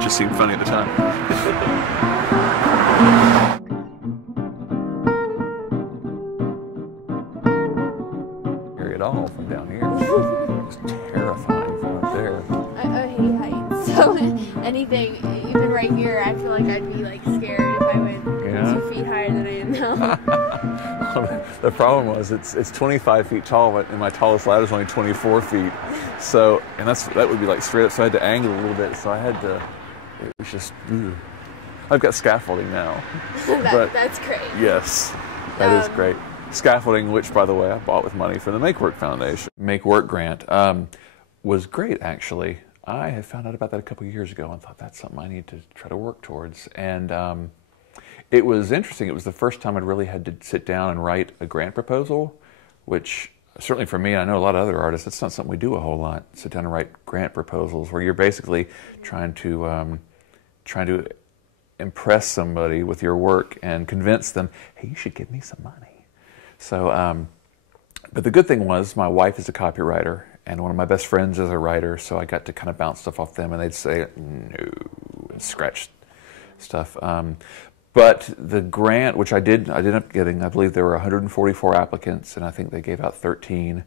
It just seemed funny at the time. At all from down here. It's terrifying from up there. I hate heights. So anything, even right here, I feel like I'd be like scared if I went 2 feet higher than I am now. The problem was it's 25 feet tall, and my tallest ladder is only 24 feet. So, and that would be like straight up, so I had to angle a little bit. So I had to. It was just. I've got scaffolding now. That's great. Yes, that is great. Scaffolding, which, by the way, I bought with money from the Make Work Foundation. Make Work grant was great, actually. I had found out about that a couple of years ago and thought that's something I need to try to work towards. And it was interesting. It was the first time I'd really had to sit down and write a grant proposal, which certainly for me, I know a lot of other artists, that's not something we do a whole lot, sit down and write grant proposals where you're basically trying to impress somebody with your work and convince them, hey, you should give me some money. So, but the good thing was my wife is a copywriter and one of my best friends is a writer, so I got to kind of bounce stuff off them and they'd say no and scratch stuff. But the grant, which I ended up getting, I believe there were 144 applicants and I think they gave out 13.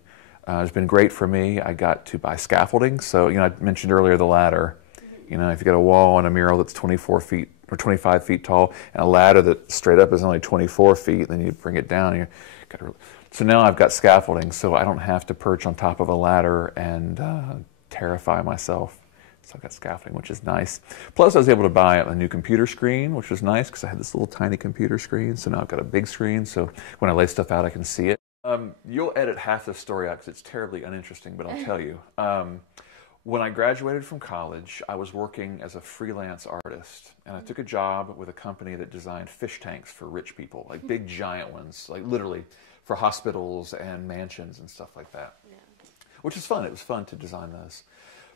It's been great for me. I got to buy scaffolding. So, I mentioned earlier the ladder. If you got a wall and a mural that's 24 feet or 25 feet tall and a ladder that straight up is only 24 feet, then you bring it down. So now I've got scaffolding, so I don't have to perch on top of a ladder and terrify myself. So I've got scaffolding, which is nice. Plus I was able to buy a new computer screen, which was nice because I had this little tiny computer screen. So now I've got a big screen, so when I lay stuff out, I can see it. You'll edit half the story out because it's terribly uninteresting, but I'll tell you. When I graduated from college, I was working as a freelance artist, and I took a job with a company that designed fish tanks for rich people, like big giant ones, like literally for hospitals and mansions and stuff like that, which is fun. It was fun to design those.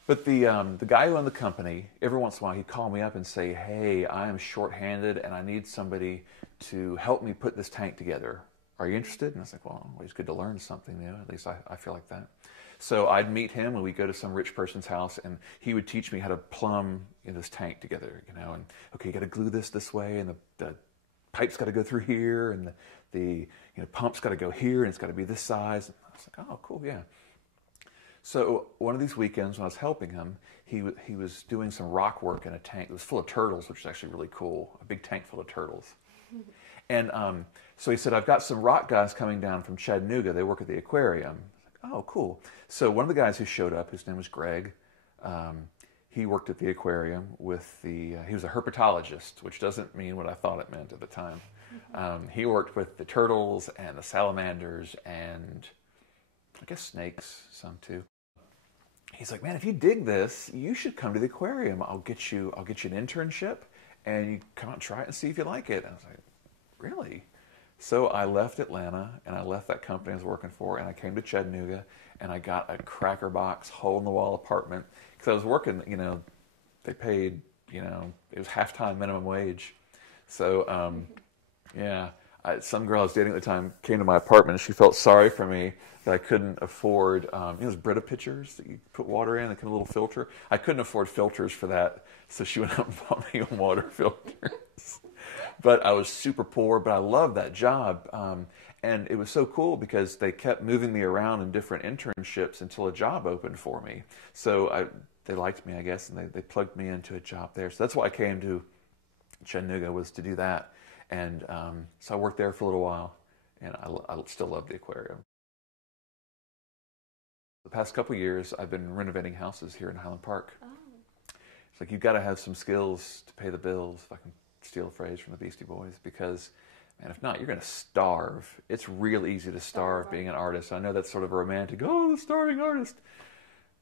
But the guy who owned the company, every once in a while he'd call me up and say, hey, I am short-handed and I need somebody to help me put this tank together. Are you interested? And I was like, well, it's good to learn something new. At least I feel like that. So I'd meet him and we'd go to some rich person's house and he would teach me how to plumb this tank together, and okay, you got to glue this way and the pipe's got to go through here and the pump's got to go here and it's got to be this size. And I was like, oh, cool, yeah. So one of these weekends when I was helping him, he was doing some rock work in a tank. It was full of turtles, which is actually really cool, a big tank full of turtles. And so he said, I've got some rock guys coming down from Chattanooga. They work at the aquarium. Oh, cool. So one of the guys who showed up, his name was Greg, he worked at the aquarium with he was a herpetologist, which doesn't mean what I thought it meant at the time. He worked with the turtles and the salamanders and I guess snakes, some too. He's like, man, if you dig this, you should come to the aquarium. I'll get you an internship and you come out and try it and see if you like it. And I was like, really? So I left Atlanta and I left that company I was working for and I came to Chattanooga and I got a cracker box, hole-in-the-wall apartment because I was working, they paid, it was half-time minimum wage. So, some girl I was dating at the time came to my apartment and she felt sorry for me that I couldn't afford, those Brita pitchers that you put water in, that kind of little filter. I couldn't afford filters for that, so she went out and bought me a water filter. But I was super poor, but I loved that job. And it was so cool because they kept moving me around in different internships until a job opened for me. So they liked me, I guess, and they plugged me into a job there. So that's why I came to Chattanooga, was to do that. And so I worked there for a little while, and I still love the aquarium. The past couple of years, I've been renovating houses here in Highland Park. Oh. It's like you've got to have some skills to pay the bills, if I can steal a phrase from the Beastie Boys, because, man, if not, you're going to starve. It's real easy to starve being an artist. I know that's sort of a romantic, oh, the starving artist.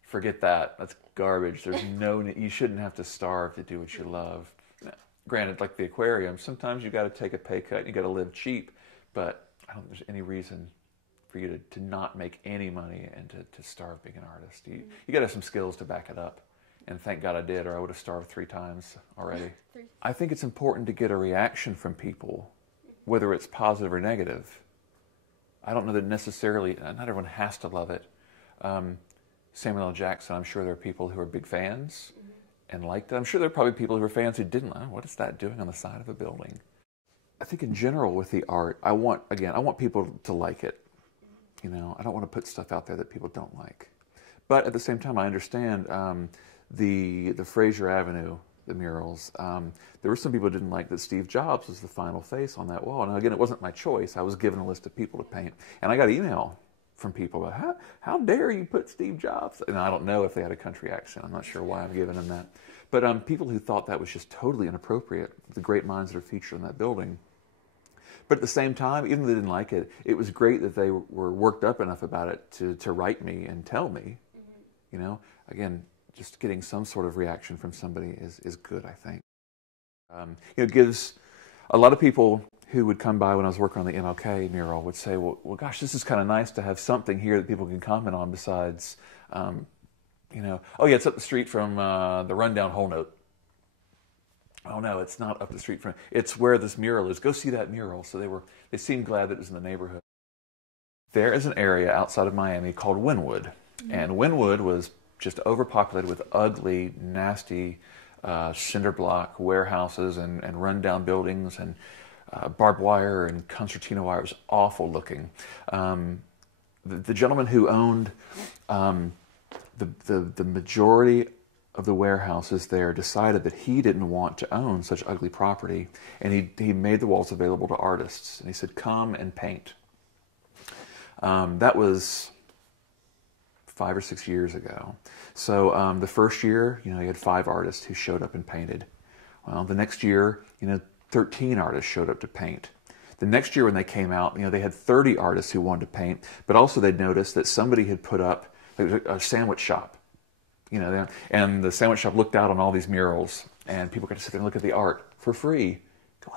Forget that. That's garbage. There's you shouldn't have to starve to do what you love. Now, granted, like the aquarium, sometimes you got to take a pay cut. You got to live cheap, but I don't think there's any reason for you to not make any money and to starve being an artist. You got to have some skills to back it up. And thank God I did, or I would have starved 3 times already. I think it's important to get a reaction from people, whether it's positive or negative. I don't know that necessarily, not everyone has to love it. Samuel L. Jackson, I'm sure there are people who are big fans, and liked it. I'm sure there are probably people who were fans who didn't. Oh, what is that doing on the side of a building? I think in general with the art, I want people to like it. You know, I don't want to put stuff out there that people don't like. But at the same time, I understand the Fraser Avenue, the murals. There were some people who didn't like that Steve Jobs was the final face on that wall. Now again, it wasn't my choice. I was given a list of people to paint, and I got email from people about how dare you put Steve Jobs? And I don't know if they had a country accent. I'm not sure why I'm giving them that. But people who thought that was just totally inappropriate, the great minds that are featured in that building. But at the same time, even though they didn't like it, it was great that they were worked up enough about it to write me and tell me. You know, again, just getting some sort of reaction from somebody is good, I think. It gives a lot of people who would come by when I was working on the MLK mural would say, well gosh, this is kind of nice to have something here that people can comment on besides, you know, oh yeah, it's up the street from the rundown Whole Note. Oh no, it's not up the street from, it's where this mural is. Go see that mural. So they seemed glad that it was in the neighborhood. There is an area outside of Miami called Wynwood. And Wynwood was just overpopulated with ugly, nasty cinder block warehouses and rundown buildings and barbed wire and concertina wire. It was awful looking. The gentleman who owned the majority of the warehouses there decided that he didn't want to own such ugly property, and he made the walls available to artists. And he said, come and paint. That was 5 or 6 years ago. So the first year, you know, he had 5 artists who showed up and painted. Well, the next year, you know, 13 artists showed up to paint. The next year when they came out, you know, they had 30 artists who wanted to paint, but also they'd noticed that somebody had put up a sandwich shop, you know, and the sandwich shop looked out on all these murals, and people got to sit there and look at the art for free. Go,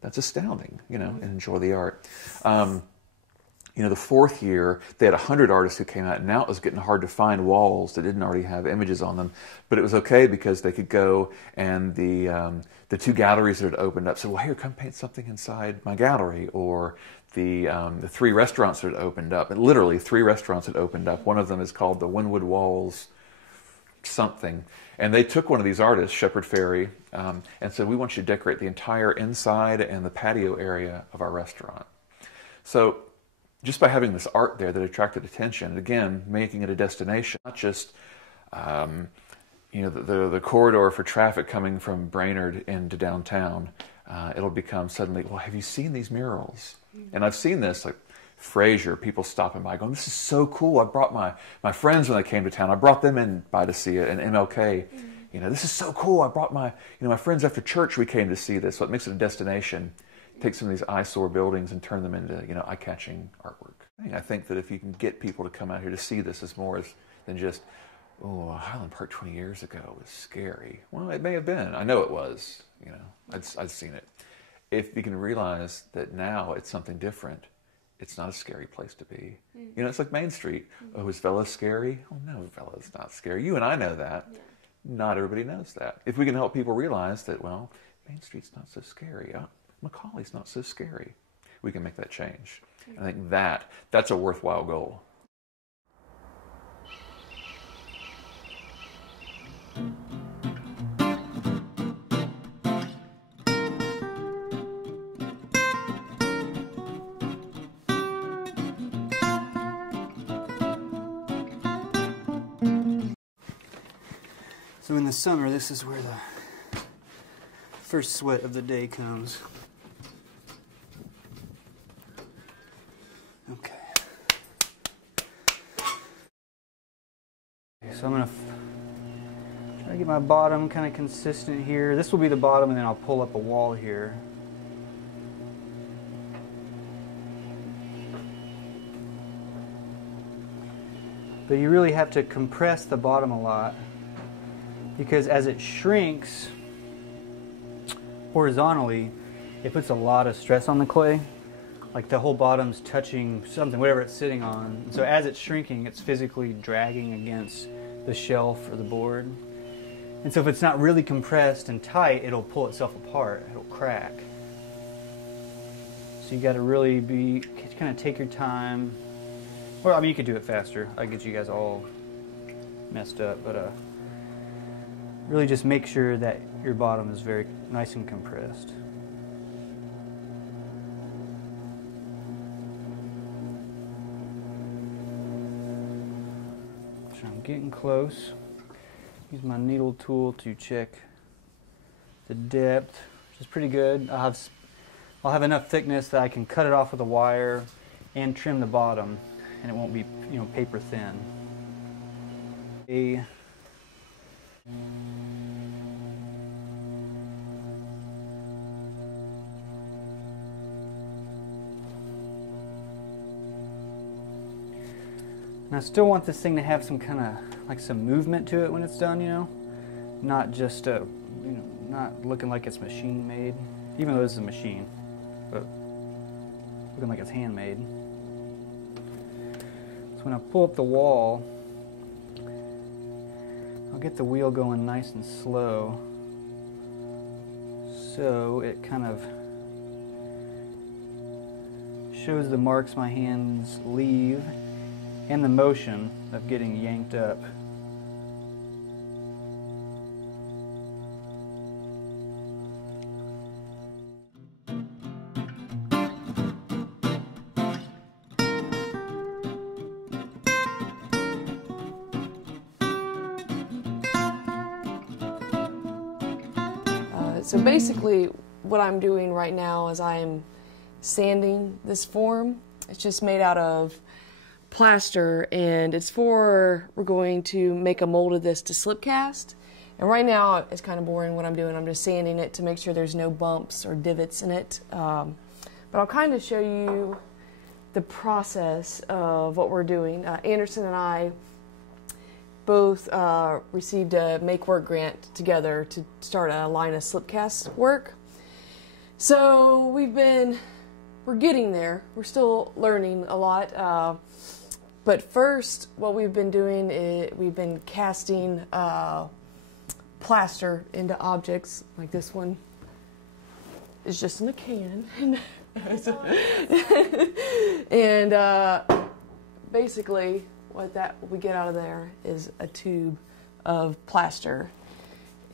that's astounding, you know, and enjoy the art. You know, the 4th year, they had 100 artists who came out, and now it was getting hard to find walls that didn't already have images on them. But it was okay because they could go, and the 2 galleries that had opened up said, well, here, come paint something inside my gallery. Or the 3 restaurants that had opened up, and literally 3 restaurants had opened up. One of them is called the Wynwood Walls something. And they took one of these artists, Shepard Fairey, and said, we want you to decorate the entire inside and the patio area of our restaurant. So just by having this art there that attracted attention, and again, making it a destination, not just you know, the corridor for traffic coming from Brainerd into downtown, it'll become suddenly, well, have you seen these murals? And I've seen this, like Fraser, people stopping by going, this is so cool. I brought my friends when they came to town. I brought them in by to see it. And MLK, you know, this is so cool. I brought my friends after church, we came to see this. So it makes it a destination. Take some of these eyesore buildings and turn them into, you know, eye-catching artwork. I think that if you can get people to come out here to see this as more than just, oh, Highland Park 20 years ago was scary. Well, it may have been. I know it was. You know, I'd seen it. If you can realize that now it's something different, it's not a scary place to be. You know, it's like Main Street. Oh, is Vela scary? Oh, no, Vela's not scary. You and I know that. Yeah. Not everybody knows that. If we can help people realize that, well, Main Street's not so scary. Macaulay's not so scary. We can make that change. I think that's a worthwhile goal. So in the summer, this is where the first sweat of the day comes. Okay. So I'm going to try to get my bottom kind of consistent here. This will be the bottom, and then I'll pull up a wall here. But you really have to compress the bottom a lot, because as it shrinks horizontally, it puts a lot of stress on the clay. Like the whole bottom's touching something, whatever it's sitting on. So as it's shrinking, it's physically dragging against the shelf or the board. And so if it's not really compressed and tight, it'll pull itself apart. It'll crack. So you got to really kind of take your time. Well, I mean, you could do it faster. I get you guys all messed up, but Really just make sure that your bottom is very nice and compressed. So I'm getting close. Use my needle tool to check the depth, which is pretty good. I'll have enough thickness that I can cut it off with a wire and trim the bottom, and it won't be, you know, paper thin. And I still want this thing to have some kind of, like, some movement to it when it's done, you know? Not just, you know, not looking like it's machine made, even though this is a machine, but looking like it's handmade. So when I pull up the wall, I'll get the wheel going nice and slow, so it kind of shows the marks my hands leave and the motion of getting yanked up. So basically what I'm doing right now is I'm sanding this form. It's just made out of plaster, and we're going to make a mold of this to slip cast. And right now it's kind of boring what I'm doing. I'm just sanding it to make sure there's no bumps or divots in it. But I'll kind of show you the process of what we're doing. Anderson and I both received a Make Work grant together to start a line of slip cast work. So we're getting there. We're still learning a lot. But first, what we've been doing is we've been casting plaster into objects. Like this one is just in a can. And basically what we get out of there is a tube of plaster.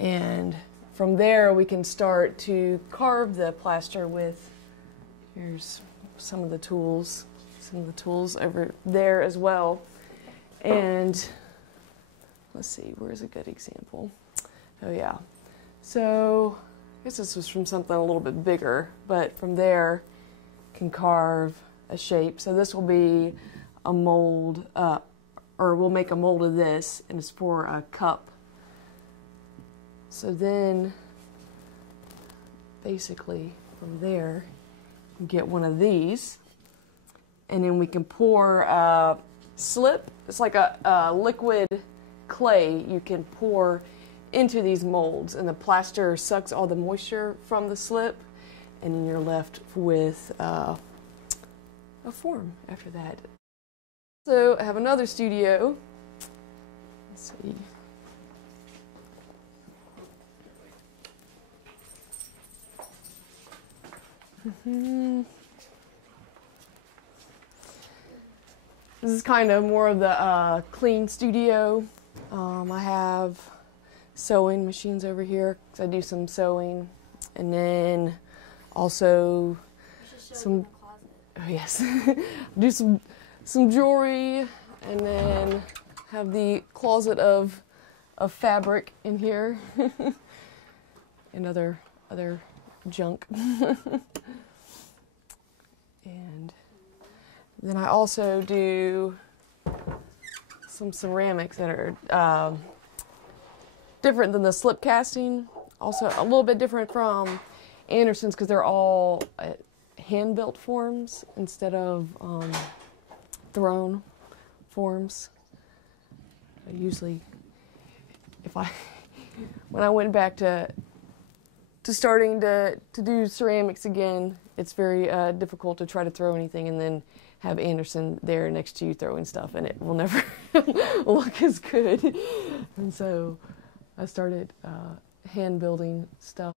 And from there we can start to carve the plaster with, here's some of the tools over there as well. And let's see, where's a good example? Oh yeah. So I guess this was from something a little bit bigger, but from there can carve a shape. So this will be a mold, or we'll make a mold of this, and it's for a cup. So then basically from there you get one of these, and then we can pour slip. It's like a liquid clay you can pour into these molds, and the plaster sucks all the moisture from the slip, and then you're left with a form after that. So I have another studio. Let's see. This is kind of more of the clean studio. I have sewing machines over here because I do some sewing, and then also some. Oh yes, do some jewelry, and then have the closet of fabric in here and other junk. And then I also do some ceramics that are different than the slip casting. Also a little bit different from Anderson's because they're all hand-built forms instead of thrown forms. Usually, when I went back to starting to do ceramics again, it's very difficult to try to throw anything and then have Anderson there next to you throwing stuff, and it will never look as good. And so I started hand building stuff.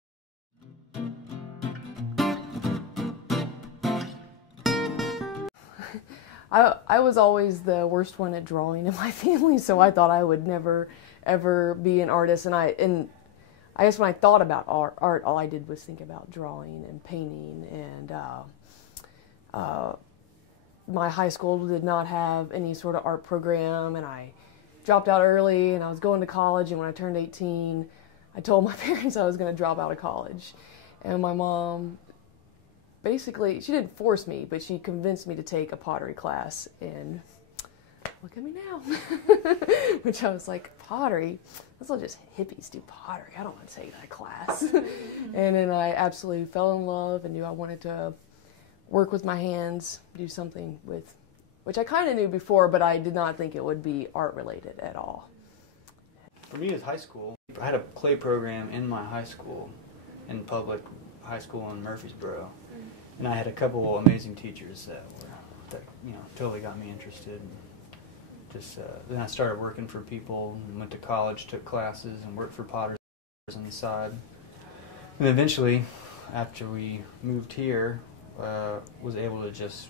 I was always the worst one at drawing in my family, so I thought I would never ever be an artist. And I guess when I thought about art, all I did was think about drawing and painting. And my high school did not have any sort of art program, and I dropped out early, and I was going to college. And when I turned 18, I told my parents I was going to drop out of college. And my mom, basically, she didn't force me, but she convinced me to take a pottery class. And look at me now. Which I was like, pottery? That's all just hippies do pottery. I don't want to take that class. And then I absolutely fell in love and knew I wanted to work with my hands, do something with, which I kind of knew before, but I did not think it would be art related at all. For me, it was high school. I had a clay program in my high school, in public high school in Murfreesboro. And I had a couple amazing teachers that totally got me interested. Then I started working for people and went to college, took classes, and worked for potters on the side. And eventually, after we moved here, was able to just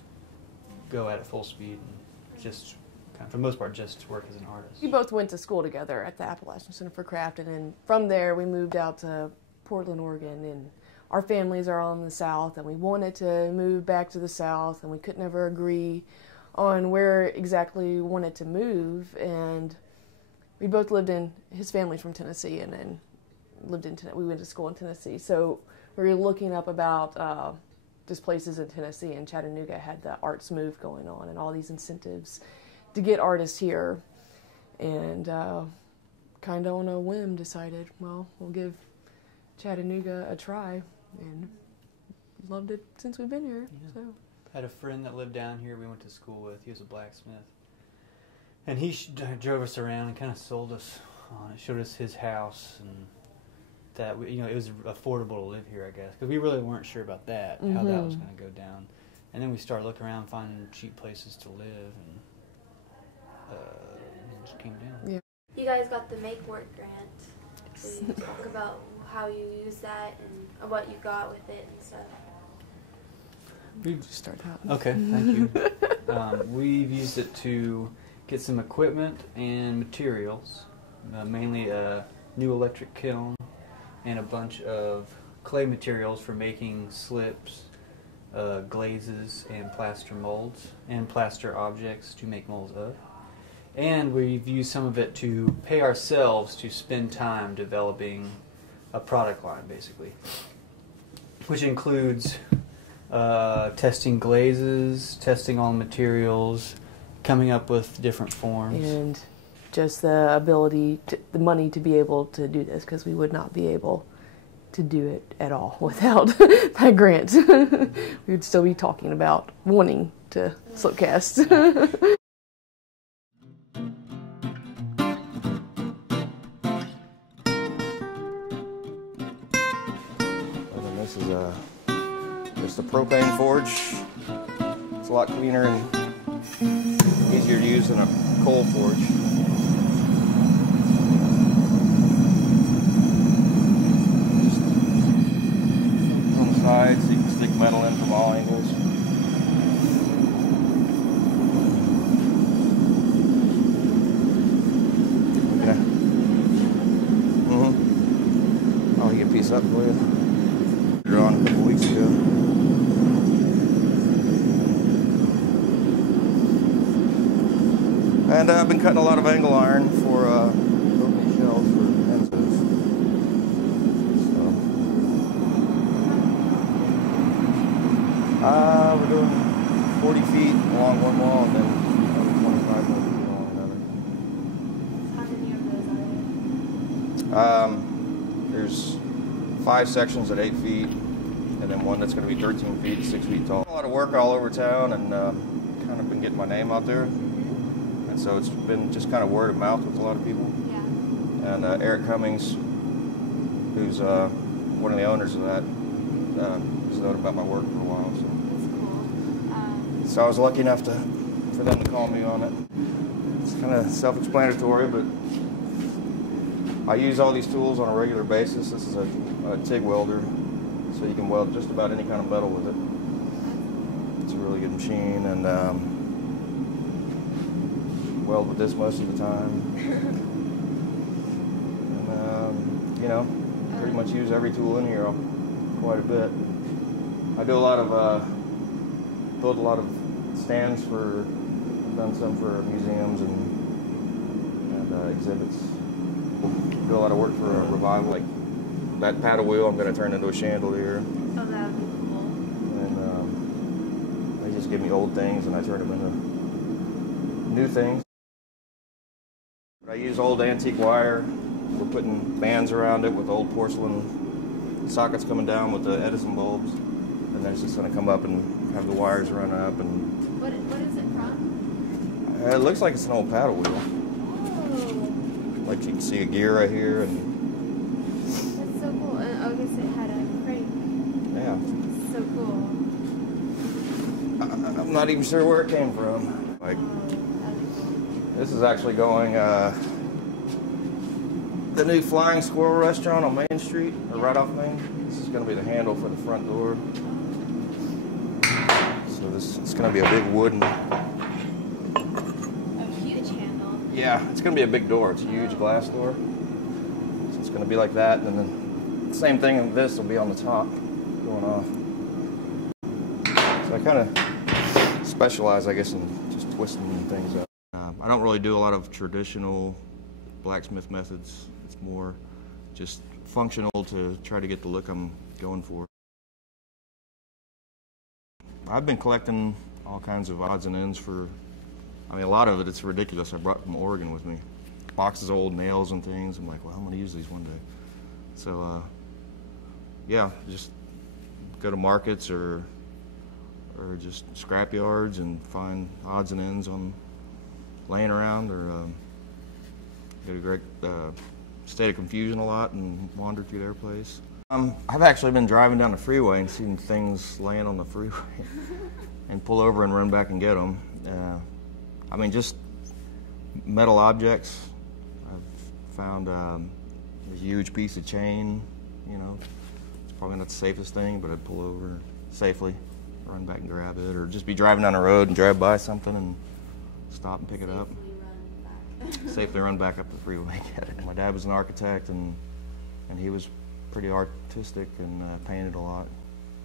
go at it full speed and just, for the most part, just work as an artist. We both went to school together at the Appalachian Center for Craft, and then from there we moved out to Portland, Oregon, and our families are all in the South, and we wanted to move back to the South, and we could never agree on where exactly we wanted to move. And we both lived in, his family's from Tennessee, and then we went to school in Tennessee. So we were looking up about just places in Tennessee, and Chattanooga had the arts move going on and all these incentives to get artists here. And kind of on a whim decided, well, we'll give Chattanooga a try, and loved it since we've been here. Yeah. So I had a friend that lived down here we went to school with. He was a blacksmith. And he drove us around and kind of sold us on it, showed us his house, and that it was affordable to live here, I guess, because we really weren't sure about that, how that was going to go down. And then we started looking around, finding cheap places to live, and it just came down. yeah. You guys got the Make Work grant. Can you talk about how you use that and what you got with it and stuff? We've Start out. Okay, thank you. We've used it to get some equipment and materials, mainly a new electric kiln and a bunch of clay materials for making slips, glazes, and plaster molds, and plaster objects to make molds of. And we've used some of it to pay ourselves to spend time developing a product line, basically, which includes testing glazes, testing all the materials, coming up with different forms. And just the ability, the money to be able to do this, because we would not be able to do it at all without that grant. We would still be talking about wanting to slip cast. This is just a propane forge. It's a lot cleaner and easier to use than a coal forge. Just on the side so you can stick metal in from all angles. Yeah. I'll get a piece up for you. On a couple weeks ago. And I've been cutting a lot of angle iron for building shelves for fences. So, we're doing 40 feet along one wall and then 25 more feet along How many of those are there? There's 5 sections at 8 feet, and then one that's going to be 13 feet, 6 feet tall. A lot of work all over town, and kind of been getting my name out there. And so it's been just kind of word of mouth with a lot of people. Yeah. And Eric Cummings, who's one of the owners of that, has known about my work for a while. That's cool. So I was lucky enough for them to call me on it. It's kind of self-explanatory, but I use all these tools on a regular basis. This is a TIG welder, so you can weld just about any kind of metal with it. It's a really good machine, and weld with this most of the time. you know, pretty much use every tool in here quite a bit. I do a lot of, build a lot of stands for, I've done some for museums and exhibits. Do a lot of work for a revival. Like that paddle wheel I'm going to turn into a chandelier. Oh, that would be cool. And they just give me old things and I turn them into new things. I use old antique wire. We're putting bands around it with old porcelain sockets coming down with the Edison bulbs. And then it's just going to come up and have the wires run up. And What is it from? it looks like it's an old paddle wheel. Oh. Like you can see a gear right here. And That's so cool. And I guess it had a crank. yeah. So cool. I'm not even sure where it came from. Like, this is actually going, the new Flying Squirrel restaurant on Main Street, or right off Main. This is going to be the handle for the front door. So it's going to be a big wooden. A huge handle. Yeah, it's going to be a big door. It's a huge glass door. So it's going to be like that, and then the same thing in this will be on the top, going off. So I kind of specialize, I guess, in just twisting things up. I don't really do a lot of traditional blacksmith methods. It's more just functional to try to get the look I'm going for. I've been collecting all kinds of odds and ends for, I mean, a lot of it's ridiculous. I brought from Oregon with me. Boxes of old nails and things. I'm like, well, I'm going to use these one day. So, yeah, just go to markets or just scrap yards and find odds and ends on laying around, or go to Great State of Confusion a lot and wander through their place. I've actually been driving down the freeway and seen things laying on the freeway and pull over and run back and get them. I mean, just metal objects. I've found a huge piece of chain, you know. It's probably not the safest thing, but I'd pull over safely, run back and grab it, or just be driving down the road and drive by something and stop and pick it up. Safely run back up the freeway and get it. My dad was an architect, and he was pretty artistic and painted a lot,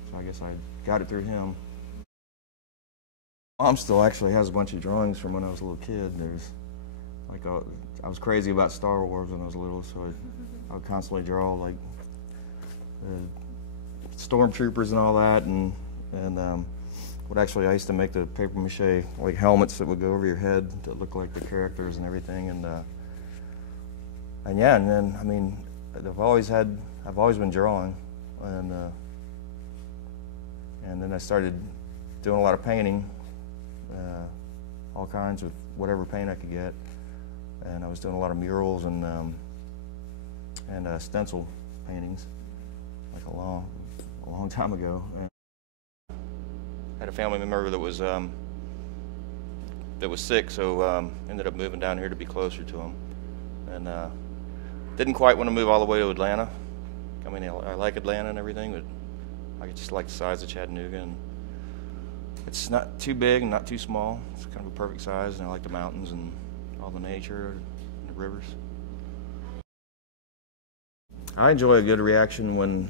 so I guess I got it through him. Mom still actually has a bunch of drawings from when I was a little kid. There's like I was crazy about Star Wars when I was little, so I would constantly draw like stormtroopers and all that, and I used to make the paper mache like helmets that would go over your head that look like the characters and everything, and yeah, and then I mean I've always been drawing, and then I started doing a lot of painting, all kinds of whatever paint I could get, and I was doing a lot of murals and stencil paintings like a long time ago. And I had a family member that was sick, so ended up moving down here to be closer to him, and didn't quite want to move all the way to Atlanta. I mean, I like Atlanta and everything, but I just like the size of Chattanooga, and it's not too big and not too small. It's kind of a perfect size, and I like the mountains and all the nature and the rivers. I enjoy a good reaction when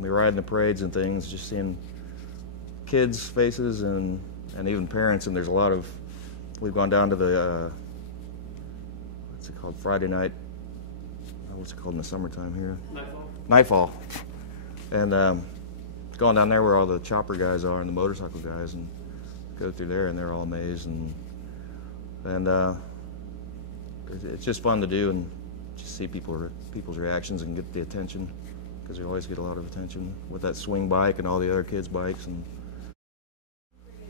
we ride in the parades and things, just seeing kids' faces and even parents, and there's a lot of, we've gone down to the, what's it called, Friday night, what's it called in the summertime here? Nightfall. And going down there where all the chopper guys are and the motorcycle guys, and go through there, and they're all amazed, and it's just fun to do and just see people's reactions and get the attention, because they always get a lot of attention with that swing bike and all the other kids' bikes. And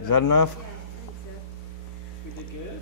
is that enough? We did good.